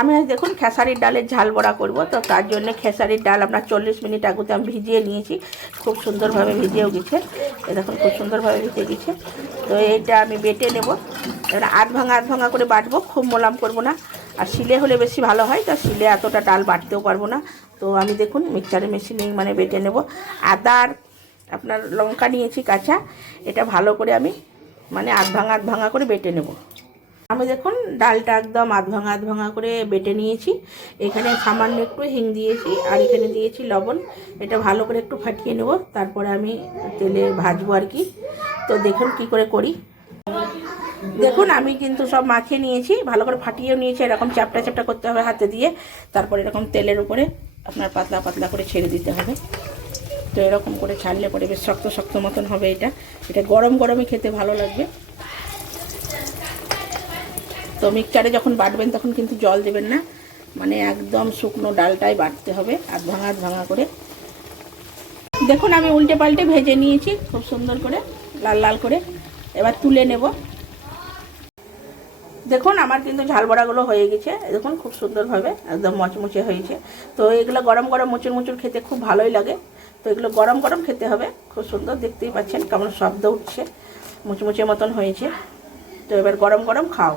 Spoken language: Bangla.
আমি আজ দেখুন খেসারির ডালের ঝাল বড়া করব। তো তার জন্য খেসারির ডাল আপনার 40 মিনিট আগে আমি ভিজিয়ে নিয়েছি, খুব সুন্দরভাবে ভিজেও গেছে। দেখুন খুব সুন্দরভাবে ভিজে গেছে। তো এইটা আমি বেটে নেব। এবার আধ ভাঙা করে বাটবো, খুব মোলাম করব না। আর শিলে হলে বেশি ভালো হয়, তো শিলে এতটা ডাল বাটতেও পারবো না। তো আমি দেখুন মিক্সচারে মেশিনে মানে বেটে নেব। আদার আপনার লঙ্কা নিয়েছি কাঁচা, এটা ভালো করে আমি মানে আধ ভাঙা করে বেটে নেব। আমি দেখুন ডালটা একদম আধ ভাঙা করে বেটে নিয়েছি। এখানে সামান্য একটু হিং দিয়েছি, আর এখানে দিয়েছি লবণ। এটা ভালো করে একটু ফাটিয়ে নেব, তারপরে আমি তেলে ভাজবো আর কি। তো দেখুন কি করে করি। দেখুন আমি কিন্তু সব মাখিয়ে নিয়েছি, ভালো করে ফাটিয়েও নিয়েছি। এরকম চ্যাপটা করতে হবে হাতে দিয়ে, তারপরে এরকম তেলের উপরে আপনার পাতলা করে ছেড়ে দিতে হবে। তো এরকম করে ছাড়লে পরে বেশ শক্ত মতন হবে। এটা গরমই খেতে ভালো লাগবে। তো মিক্সচারে যখন বাটবেন তখন কিন্তু জল দেবেন না, মানে একদম শুকনো ডালটাই বাটতে হবে আধ ভাঙা করে। দেখুন আমি উল্টে পাল্টে ভেজে নিয়েছি খুব সুন্দর করে, লাল করে। এবার তুলে নেব। দেখুন আমার কিন্তু ঝাল বড়াগুলো হয়ে গেছে, দেখুন খুব সুন্দরভাবে একদম মচমচে হয়েছে। তো এগুলো গরম মুচুর খেতে খুব ভালোই লাগে। তো এগুলো গরম খেতে হবে। খুব সুন্দর, দেখতেই পাচ্ছেন কেমন শব্দ উঠছে, মুচমুচে মতন হয়েছে। তো এবার গরম খাও।